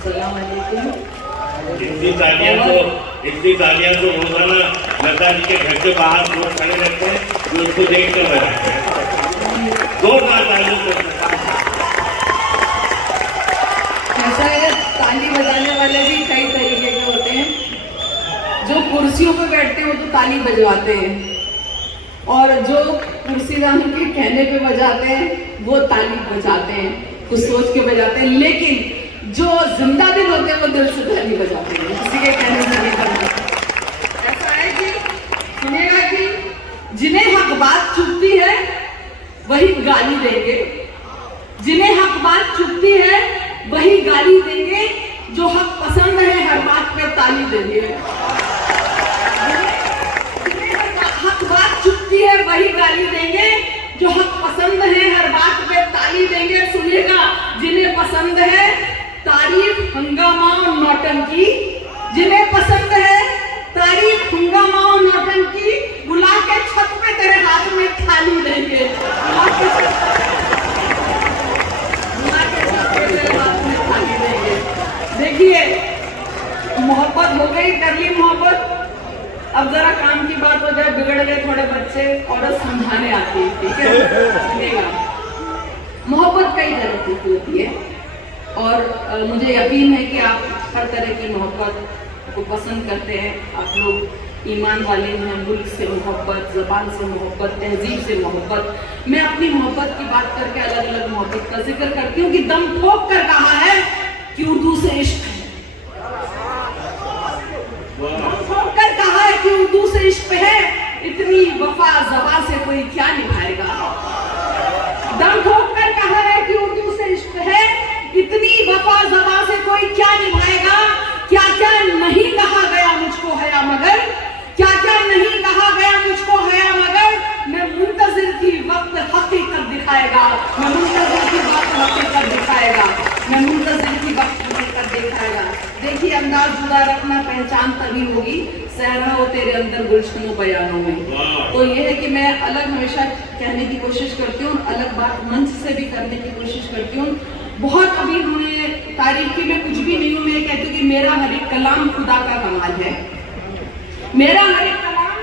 अस्सलाम वालेकुम। इतनी तालियां तो रोजाना लता जी के घर के बाहर लोग खड़े रहते हैं जो उसको देख कर बजाते हैं। जोरदार तालियों से ऐसा है, ताली बजाने वाले भी कई तरीके के होते हैं। जो कुर्सियों पर बैठते हैं वो तो ताली बजवाते हैं, और जो कुर्सीदार के कहने पे बजाते हैं वो ताली बजाते हैं, कुछ सोच के बजाते हैं। लेकिन जो जिंदा दिल होते हैं वो दिल से ताली बजाते हैं, किसी के कहने से नहीं करते। ऐसा है कि सुनेगा कि जिन्हें हक बात चुभती है वही गाली देंगे, जिन्हें हक बात चुभती है वही गाली देंगे, जो हक पसंद है हर बात पे ताली देंगे। हक बात चुभती है वही गाली देंगे, जो हक पसंद है हर बात पे ताली देंगे। सुनिएगा, जिन्हें पसंद है तारीफ, हंगामा और नौटंकी, जिन्हें पसंद है तारीफ, हंगामा और नौटंकी, बुला के छत पे तेरे हाथ में थाली देंगे। देखिए, मोहब्बत हो गई, कर ली मोहब्बत। अब जरा काम की बात हो जाए, बिगड़ गए थोड़े बच्चे, औरत समझाने आती है, ठीक है? सुनिएगा, मोहब्बत कई तरह की होती है, और मुझे यकीन है कि आप हर तरह की मोहब्बत को पसंद करते हैं। आप लोग ईमान वाले हैं, मुल्क से मोहब्बत, ज़बान से मोहब्बत, तहजीब से मोहब्बत। मैं अपनी मोहब्बत की बात करके अलग अलग मोहब्बत का जिक्र करती हूँ कि दम ठोक कर कहा है कि उर्दू से इश्क है, ठोक कर कहा है कि उर्दू से इश्क है, इतनी वफा ज़बान से कोई क्या निभाएगा। दम ठोक कर कहा है कि उर्दू से इश्क है, इतनी वफा ज़बान से कोई क्या निभाएगा। क्या क्या नहीं कहा गया मुझको हया मगर, क्या क्या नहीं कहा गया मुझको हया मगर, मैं मुंतज़िर थी वक्त हकीकत दिखाएगा, मैं मुंतज़िर थी वक्त हकीकत दिखाएगा, मैं मुंतज़िर थी वक्त हकीकत दिखाएगा। देखिए, अंदाज जुदा रखना, पहचान तभी होगी सहरा हो तेरे अंदर गुलशनों बयानों में। तो ये है कि मैं अलग हमेशा कहने की कोशिश करती हूँ, अलग बात मंच से भी करने की कोशिश करती हूँ। बहुत अभी हमने तारीफ की, मैं कुछ भी नहीं हूँ, मैं कहती हूँ कि मेरा हर एक कलाम खुदा का कमाल है, मेरा हर एक कलाम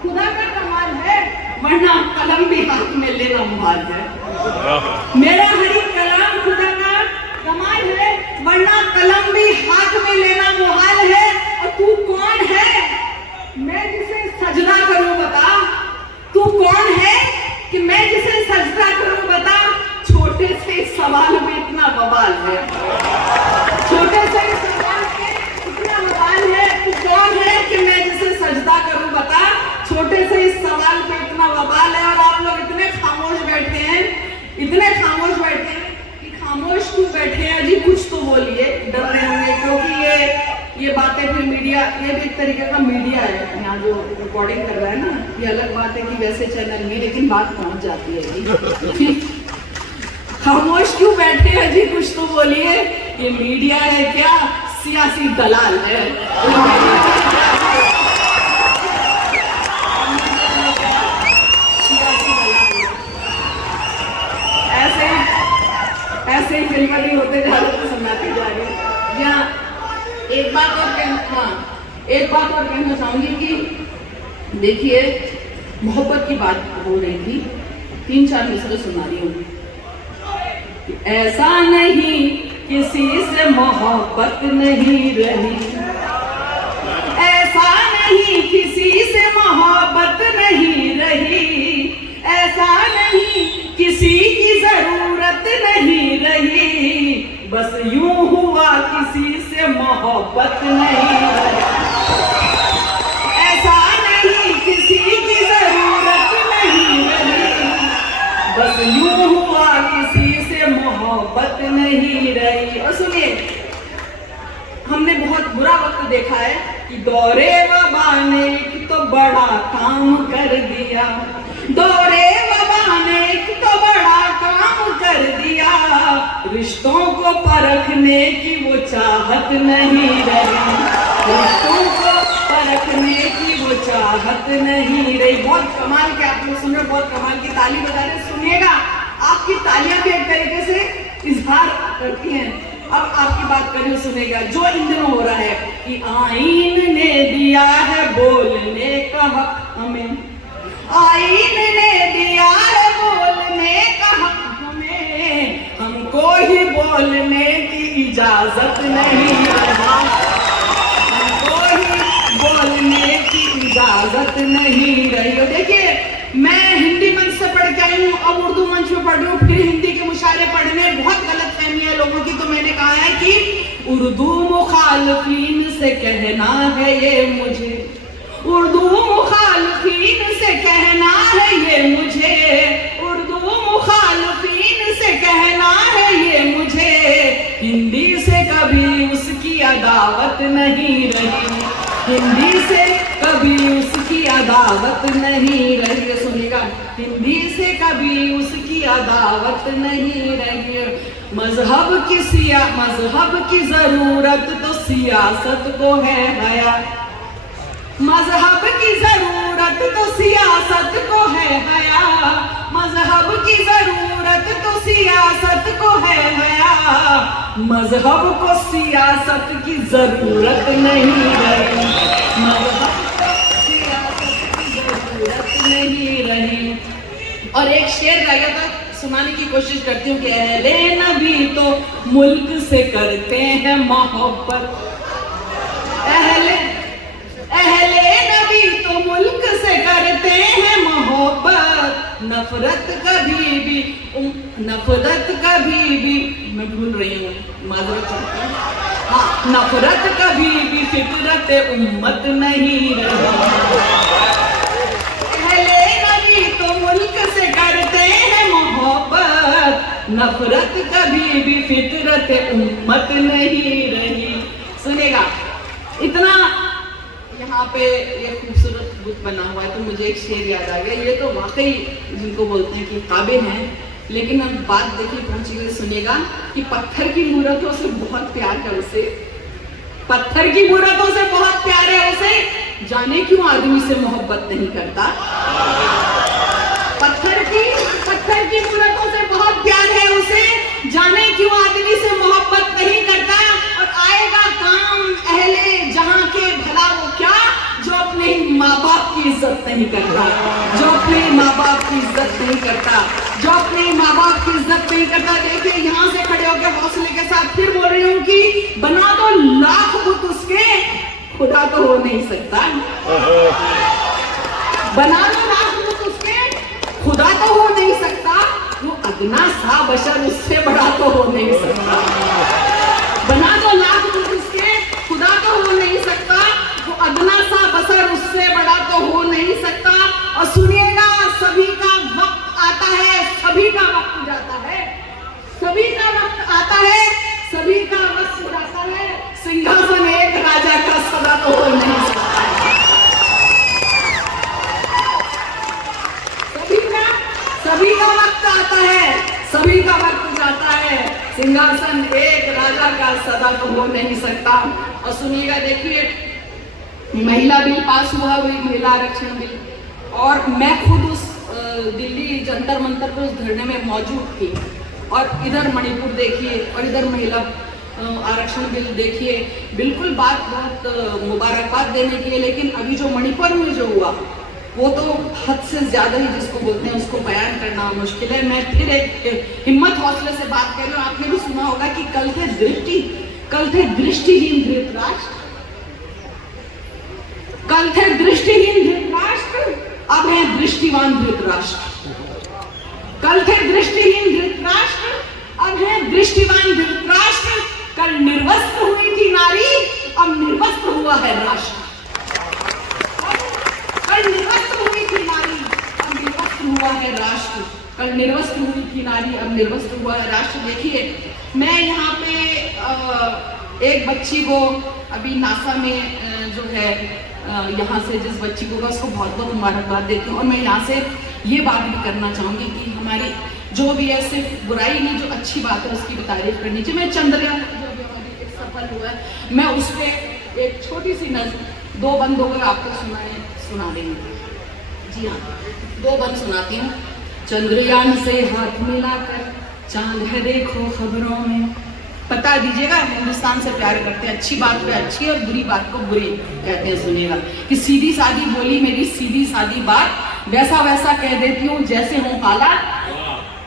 खुदा का कमाल है, वरना कलम भी हाथ में लेना मुहाल है। मेरा हर एक कलाम खुदा का कमाल है, वरना कलम भी हाथ में लेना मुहाल है। और तू कौन है मैं जिसे सजदा करूं बता, तू कौन है कि मैं जिसे सजदा करूं बता। छोटे से सवाल में इतना बवाल है, छोटे से सवाल में इतना बवाल है। तू कौन है कि मैं जिसे सजदा करूं बता। छोटे से इस सवाल पे इतना बवाल है, और आप लोग इतने खामोश बैठे हैं, इतने खामोश बैठे हैं कि खामोश क्यों बैठे हैं जी, कुछ तो बोलिए, डर रहे होंगे, क्योंकि ये बातें फिर मीडिया, ये भी एक तरीके का मीडिया है यहाँ जो रिकॉर्डिंग कर रहा है ना। ये अलग बात है कि वैसे चैनल में, लेकिन बात पहुंच जाती है जी। खामोश क्यों बैठे हैं जी, कुछ तो बोलिए। ये मीडिया है क्या, सियासी दलाल है? ऐसे ही फिल्में भी होते जा रहे, सुनाती जा रही। यहाँ एक बात और कहना चाहूंगी कि देखिए, मोहब्बत की बात हो रही थी, 3-4 मिसरे सुना रही हूँ। ऐसा नहीं किसी से मोहब्बत नहीं रही, ऐसा नहीं किसी से मोहब्बत नहीं रही, ऐसा नहीं किसी की जरूरत नहीं रही, बस यूं हुआ किसी से मोहब्बत नहीं रही। ऐसा नहीं किसी की जरूरत नहीं रही, बस यूं हुआ किसी से मोहब्बत नहीं रही। और सुनिए, हमने बहुत बुरा वक्त देखा है कि दौरे वबा ने तो बड़ा काम कर दिया, दौरे वबा ने तो बड़ा काम कर दिया, रिश्तों को परखने की वो चाहत नहीं रही, रिश्तों को परखने की वो चाहत नहीं रही। बहुत कमाल के आप लोग सुन रहे, बहुत कमाल की ताली बजा रहे, सुनिएगा। आपकी तालियां भी एक तरीके से इजहार करती हैं अब आपकी बात करिए, सुनेगा जो इन दिनों हो रहा है कि आईन ने दिया है बोलने का हक हमें, आईन ने दिया है बोलने का हक हमें, हमको ही बोलने की इजाजत नहीं रही, हमको ही बोलने की इजाजत नहीं रही। देखिए मैं हिंदी मंच से पढ़ के आई हूँ, अब उर्दू मंच में पढ़ रही हूँ, फिर हिंदी के मुशायरे पढ़ने बहुत गलत फहमी है लोगों की, तो मैंने कहा है कि उर्दू मुखालफीन से कहना है ये मुझे, उर्दू मुखालफीन से कहना है ये मुझे, उर्दू मुखालफीन से कहना है ये मुझे, हिंदी से कभी उसकी अदावत नहीं रही, हिंदी से कभी उसकी अदावत नहीं रही। सुनिएगा, हिंदी से कभी उसकी अदावत नहीं रही। मजहब की जरूरत तो सियासत को है हया, मजहब की जरूरत तो सियासत को है हया, मजहब की जरूरत तो सियासत को है हया, मजहब को सियासत की जरूरत नहीं रही, मजहब को सियासत की जरूरत नहीं रही। और एक शेर रह गया था, सुनाने की कोशिश करती हूँ कि अहले नबी तो मुल्क से करते हैं मोहब्बत, अहले नबी तो मुल्क से करते हैं मोहब्बत, नफरत कभी भी मैं भूल रही हूँ, माजरत चाहती हूँ, हाँ, नफरत कभी भी फिक्रत उम्मत नहीं रही, अहले नबी तो मुल्क से करते हैं मोहब्बत, नफरत कभी भी फिक्रत उम्मत नहीं रही। सुनेगा, इतना यहाँ पे ये खूबसूरत बुत बना हुआ है तो मुझे एक शेर याद आ गया। ये तो वाकई जिनको बोलते हैं कि काबिल हैं, लेकिन अब बात देखिए पहुंची गई। सुनेगा कि पत्थर की मूर्तों से बहुत प्यार है उसे, पत्थर की मूर्तों से बहुत प्यार है उसे, जाने क्यों आदमी से मोहब्बत नहीं करता। पत्थर की मूर्तों से बहुत प्यार है उसे, जाने क्यों आदमी से मोहब्बत नहीं करता। और आएगा काम अहले जहां के भला वो क्या, जो अपने माँ बाप की इज्जत नहीं करता, जो अपने माँ बाप की इज्जत नहीं करता, जो अपने माँ बाप की इज्जत नहीं करता। देखिए यहाँ से खड़े होकर हौसले के साथ फिर बोल रही हूँ कि बना तो लाख बुत उसके, खुदा तो हो नहीं सकता। बना दो लाख बुत उसके, खुदा तो हो नहीं सकता। वो अदना सा बशर उससे बड़ा तो हो नहीं सकता। बना दो लाख बुत उसके, खुदा तो हो नहीं सकता। वो अदना सा बशर उससे बड़ा तो हो नहीं सकता। और सुनिएगा, सभी का वक्त आता है, सभी का वक्त जाता है, सभी का वक्त आता है, सभी का वक्त जाता है। सिंहासन एक राजा का सदा तो हो नहीं सकता। सभी का वक्त आता है, सभी का वक्त जाता है। सिंहासन एक राजा का सदा तो हो नहीं सकता। और सुनिएगा, देखिए महिला बिल पास हुआ, वही महिला आरक्षण बिल, और मैं खुद उस दिल्ली जंतर मंतर पर उस धरने में मौजूद थी। और इधर मणिपुर देखिए और इधर महिला आरक्षण बिल देखिए। बिल्कुल बात बहुत मुबारकबाद देने की है, लेकिन अभी जो मणिपुर में जो हुआ वो तो हद से ज्यादा ही, जिसको बोलते हैं उसको बयान करना मुश्किल है। मैं फिर एक हिम्मत हौसले से बात कर रही हूँ। आपने भी सुना होगा कि कल थे दृष्टिहीन धृतराष्ट्र, कल थे दृष्टिहीन धृतराष्ट्र, अब है दृष्टिवान धृतराष्ट्र। कल थे दृष्टिहीन धृतराष्ट्र, अब है दृष्टिवान धृतराष्ट्र। कल निर्वस्त्र हुई थी नारी, अब निर्वस्त्र हुआ है राष्ट्र। कल निर्वस्त्र हुई थी नारी, अब निर्वस्त्र हुआ है राष्ट्र। कल निर्वस्त्र हुई थी नारी, अब निर्वस्त्र हुआ है राष्ट्र। देखिए, मैं यहाँ पे एक बच्ची को अभी नासा में जो है यहाँ से जिस बच्ची को उसको बहुत बहुत मुबारकबाद देती हूँ। और मैं यहाँ से ये बात भी करना चाहूँगी कि हमारी जो भी है, सिर्फ बुराई नहीं, जो अच्छी बात है उसकी भी तारीफ करनी चाहिए। मैं चंद्रयान जो भी हमारी सफल हुआ है, मैं उस पर एक छोटी सी नज़र, 2 बंद हो गए, आपको सुना देंगे। जी हाँ, 2 बंद सुनाती हूँ। चंद्रयान से हाथ मिलाकर चांद है देखो खबरों में, बता दीजिएगा, हिंदुस्तान से प्यार करते हैं, अच्छी बात पे अच्छी और बुरी बात को बुरी कहते हैं। सुनिएगा कि सीधी सादी बोली मेरी सीधी सादी बात, वैसा वैसा कह देती हूँ जैसे हूँ हालात,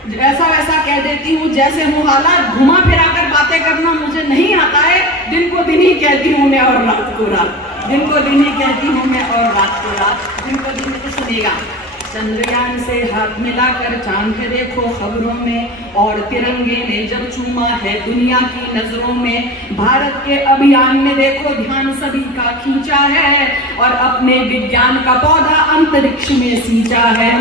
वैसा वैसा कह देती हूँ जैसे हूँ हालात, घुमा फिरा कर बातें करना मुझे नहीं आता है, दिन को दिन ही कहती हूँ मैं और रात को रात, दिन को दिन ही कहती हूँ मैं और रात को रात, दिन को दिन ही। सुनिएगा, चंद्रयान से हाथ मिलाकर चांद पे देखो खबरों में, और तिरंगे ने जब चूमा है दुनिया की नजरों में, भारत के अभियान ने देखो ध्यान सभी का खींचा है, और अपने विज्ञान का पौधा अंतरिक्ष में सींचा है,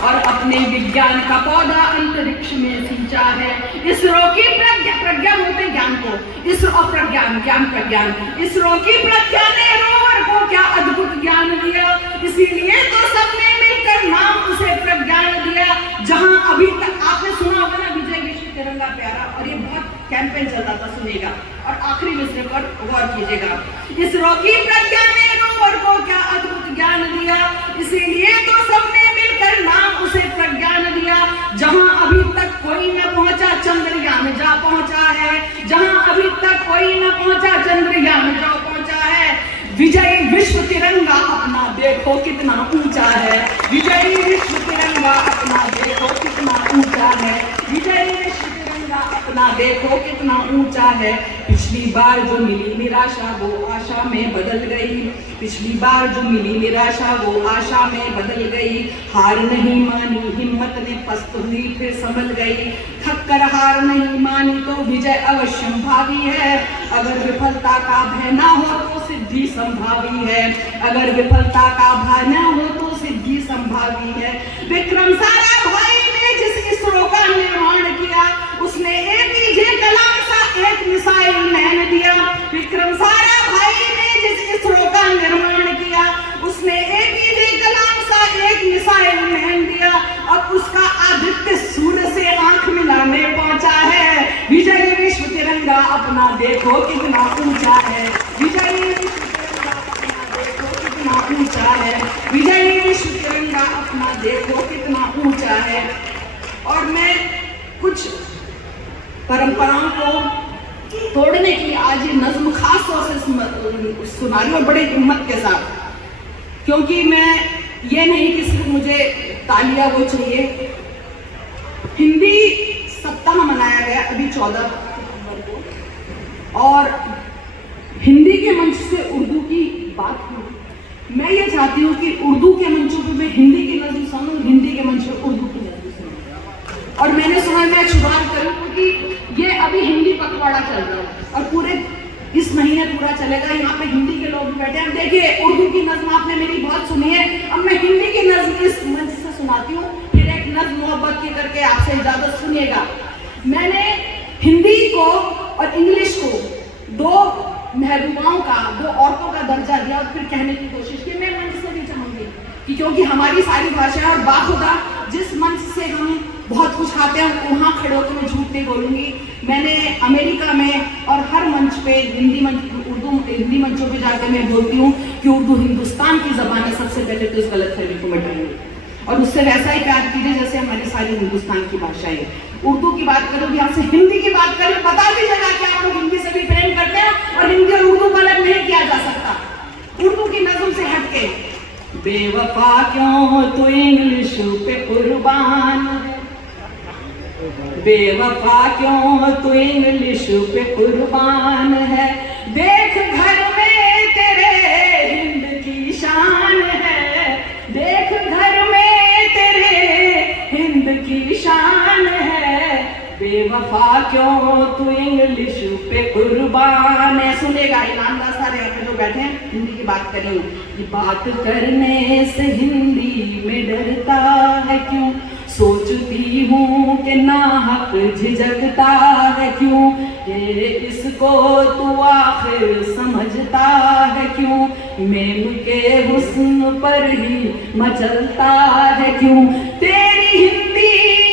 और अपने विज्ञान का पौधा अंतरिक्ष में सींचा है। इसरो की प्रज्ञा बोलते ज्ञान को, इसरो प्रज्ञान ज्ञान प्रज्ञान, इसरो की प्रज्ञा ने रोवर को क्या अद्भुत ज्ञान दिया, इसीलिए तो सबने मिलकर नाम उसे प्रज्ञान दिया। जहां अभी तक आपने सुना होगा ना विजय विश्व तिरंगा प्यारा, और ये बहुत कैंपेन चल रहा था, सुनेगा और आखिरी विषय पर गौर कीजिएगा। इसरो की प्रज्ञा ने रोवर को क्या अद्भुत ज्ञान दिया, इसीलिए तो सबने मिलकर नाम उसे प्रज्ञान दिया। जहां अभी तक कोई न पहुंचा चंद्रयान जा पहुंचा है, जहां अभी तक कोई न पहुंचा चंद्रयान जा पहुंचा है। विजयी विश्व तिरंगा अपना देखो कितना ऊंचा है, विजयी विश्व तिरंगा अपना देखो कितना ऊंचा है, विजयी विश्व तिरंगा अपना देखो कितना ऊंचा है। पिछली बार जो मिली निराशा वो आशा में बदल गई, पिछली बार जो मिली निराशा वो आशा में बदल गई। हार नहीं मानी हिम्मत ने पस्त हुई फिर संभल गई, थक कर हार नहीं मानी तो विजय अवश्य भावी है। अगर विफलता का भय ना हो तो सिद्धि संभावी है, अगर विफलता का भय ना हो तो सिद्धि संभावी है। विक्रम साराभाई ने जिस इसरो का निर्माण किया, उसने एपीजे कलाम सा एक मिसाइल मैन दिया। विक्रम साराभाई ने जिस इसरो का निर्माण किया, उसने एपीजे कलाम सा एक मिसाइल मैन दिया। अब उसका आदित्य सूर्य से आंख मिलाने पहुंचा है। विजयी विश्व तिरंगा अपना देखो कितना ऊंचा है, विजयी विश्व तिरंगा अपना देखो कितना ऊंचा है, विजयी विश्व तिरंगा अपना देखो कितना ऊंचा है। और मैं कुछ परंपराओं को तोड़ने के लिए आज ये नज्म खास तौर से सुना रही हूँ बड़े हिम्मत के साथ, क्योंकि मैं ये नहीं कि सिर्फ मुझे तालियां वो चाहिए। हिंदी सप्ताह मनाया गया अभी 14 सितंबर को, और हिंदी के मंच से उर्दू की बात हुई। मैं ये चाहती हूँ कि उर्दू के मंचों पे मैं हिंदी की नज्म सुनूं, हिंदी के मंच पे उर्दू की नज्म सुनूं। और मैंने सुना मैं शुरुआत करूँ क्योंकि ये अभी हिंदी पखवाड़ा चल रहा है और पूरे इस महीने पूरा चलेगा। यहाँ पे हिंदी के लोग बैठे हैं। देखिए, उर्दू की नज्म आपने मेरी बहुत सुनी है, अब मैं हिंदी की नज्म इस मंच से सुनाती हूँ, फिर एक नज्म मोहब्बत की करके आपसे इजाजत सुनिएगा। मैंने हिंदी को और इंग्लिश को दो महबूबाओं का, दो औरतों का दर्जा दिया और फिर कहने की कोशिश की। मैं मंच से भी चाहूंगी कि क्योंकि हमारी सारी भाषा और बाखुदा जिस मंच से हम बहुत कुछ खाते हैं वहाँ खड़े होकर मैं झूठ नहीं बोलूंगी। मैंने अमेरिका में और हर मंच पे हिंदी मंचों पे जाकर मैं बोलती हूँ कि उर्दू हिंदुस्तान की ज़बान है। सबसे पहले तो इस गलतफहमी को मिटाइए और उससे वैसा ही प्यार कीजिए जैसे हमारी सारी हिंदुस्तान की भाषा है। उर्दू की बात करोगे, आपसे हिंदी की बात करें, बता दीजिएगा कि आप लोग हिंदी से भी प्रेम करते हैं और हिंदी और उर्दू को अलग नहीं किया जा सकता। उर्दू की नज़म से हटके, बेवफा क्यों तू इंग्लिश पे कुर्बान है, बेवफा क्यों तू इंग्लिश पे कुर्बान है, देख घर में तेरे हिंद की शान है, देख घर में तेरे हिंद की शान है, बेवफा क्यों तू इंग्लिश पे कुर्बान है। सुनेगा ईमानदार सारे यहाँ पे जो बैठे हैं, हिंदी की बात करें, ये बात करने से हिंदी में डरता है क्यों, सोचती हूँ कि नाहक झिझकता है क्यों, ये इसको तू आखिर समझता है क्यों, मेम के हुस्न पर ही मचलता है क्यों, तेरी हिंदी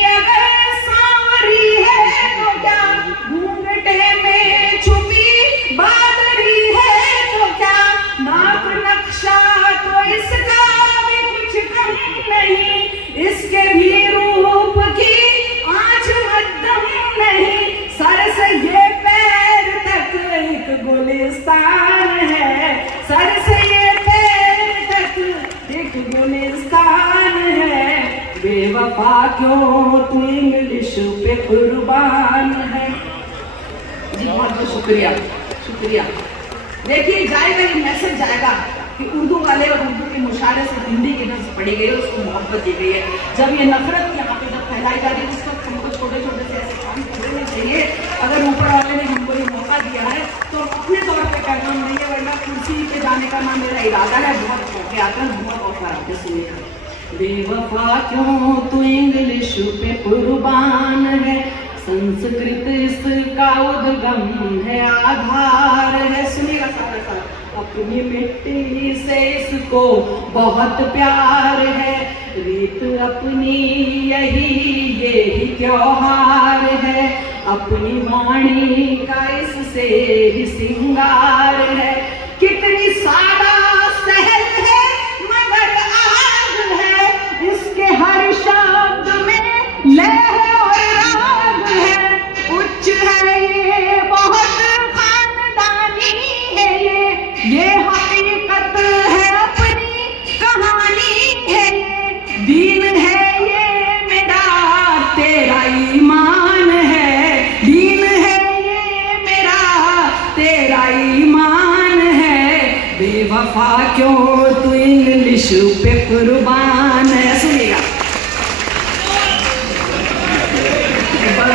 अगर सांवरी है तो क्या, घूंघटे में छुपी बादरी है तो क्या, नाक नक्शा तो इसका भी कुछ कम नहीं, इसके भी रूप की आँच मध्यम नहीं, क्यों तू इंग्लिश पे कुर्बान है। जी बहुत बहुत शुक्रिया, शुक्रिया। देखिए जाएगा ये मैसेज जाएगा कि उर्दू वाले और उर्दू के मुशायरे से हिंदी की नस्ल पढ़ी गई है, उसको मोहब्बत दी गई है। जब ये नफरत यहाँ पे जब फैलाई जा रही है, उस वक्त हमको छोटे छोटे से ऐसे काम करने चाहिए। अगर ऊपर वाले ने हमको ये मौका दिया है तो अपने तौर पे पैगाम नहीं है, वरना कुर्सी पे जाने का ना मेरा इरादा है। बहुत मौके आते हैं, बहुत मौका आते हैं। सुनिए, बेवफा क्यों तू इंग्लिश पे कुर्बान है, संस्कृत इसका उद्गम है, आधार है। सुनिएगा सारा सारा। अपनी मिट्टी से इसको बहुत प्यार है, रीत अपनी यही त्योहार है, अपनी वाणी का इससे ही सिंगार है। कितनी सादा सहज है मगर आग है, इसके हर शब्द में लय और राग है। उच्च है ये बहुत खानदानी है, ये हकीकत है अपनी कहानी है। दीन है ये मेरा तेरा ईमान है, दीन है ये मेरा तेरा ईमान है। बेवफा क्यों तू इंग्लिश पे कुर्बान है। सुनिएगा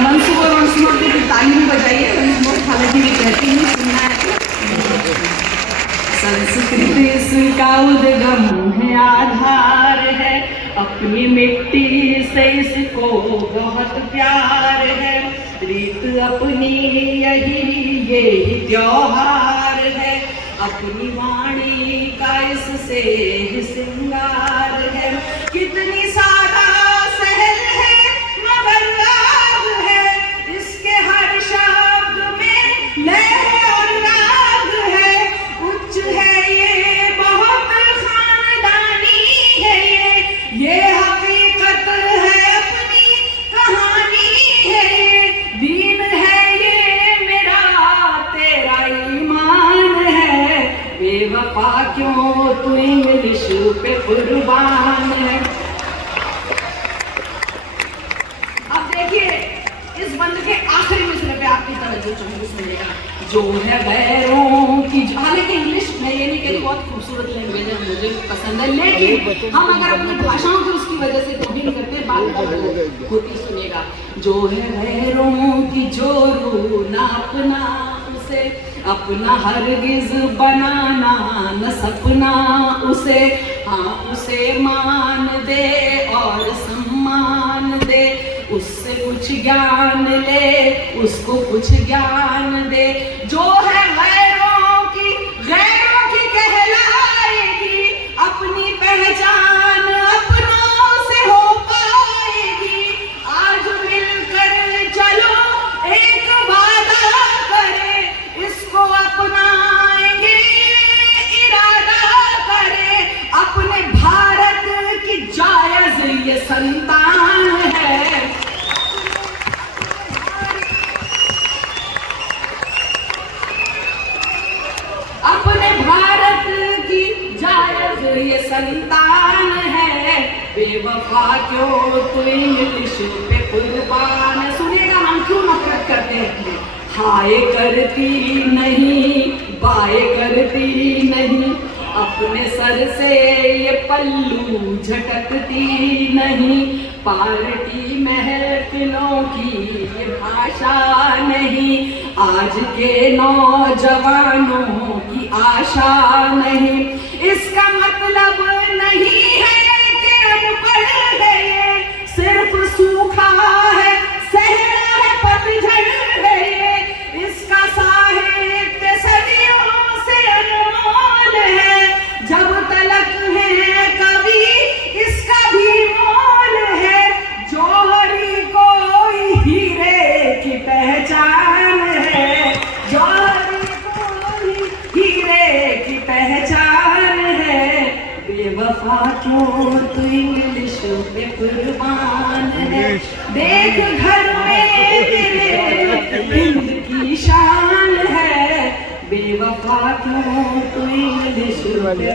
मंसूर की तालीम बजाइए। हालांकि भी कहती हूँ सुनना है। संस्कृत इसका उद्गम है, आधार है, अपनी मिट्टी से इसको बहुत प्यार है, रीत अपनी यही त्योहार है, अपनी वाणी का इससे ही सिंगार है। कितनी सादा सहज है मगर राग है, इसके हर शब्द में लय और राग है। उच्च है ये बहुत खानदानी है, ये हकीकत है अपनी कहानी है। दीन है ये मेरा तेरा ईमान है, बेवफा क्यों तू इंग्लिश पे कुर्बान है। अब देखिए इस बंद के आखिरी मिसरे पे आपकी तवज्जो चाहिए। सुनिएगा, जो है गैरों की, हालांकि इंग्लिश में ये नहीं कहती बहुत खूबसूरत लैंग्वेज है, मुझे पसंद है, लेकिन हम अगर अपनी भाषाओं की उसकी वजह से तोहीन करते बात होती। सुनिएगा, जो है गैरों की जो रूना अपना, उसे अपना हरगिज बनाना न सपना उसे। हाँ उसे मान दे और सम्मान दे, उससे कुछ ज्ञान ले, उसको कुछ ज्ञान दे। जो है गैरों की कहलाएगी, अपनी पहचान अपनों से हो पाएगी। आज मिलकर चलो एक वादा करे, इसको अपनाएंगे इरादा करे। अपने भारत की जायज ये संतान है, अपने भारत की जायज ये संतान है। बेवफा क्यों तू इंग्लिश पे कुर्बान। सुनिएगा हम क्यों नफरत करते हैं। हाय करती नहीं, बाय करती नहीं, अपने सर से ये पल्लू झटकती नहीं। पार्टी महफिलों की ये भाषा नहीं, आज के नौजवानों की आशा नहीं। इसका मतलब नहीं है कि अनपढ़ है ये, सिर्फ सूखा है, सहरा है, पतझड़ है ये। इसका साहित्य सदियों से अनमोल है, जब तलक है कवि इसका भी मोल है। जौहरी कोई हीरे की पहचान है, जौहरी कोई हीरे की पहचान है। बेवफा क्यों तू इंग्लिश पे कुर्बान है। देख घर में तेरे हिंद की शान है, बेवफा क्यों तू इंग्लिश पे कुर्बान है।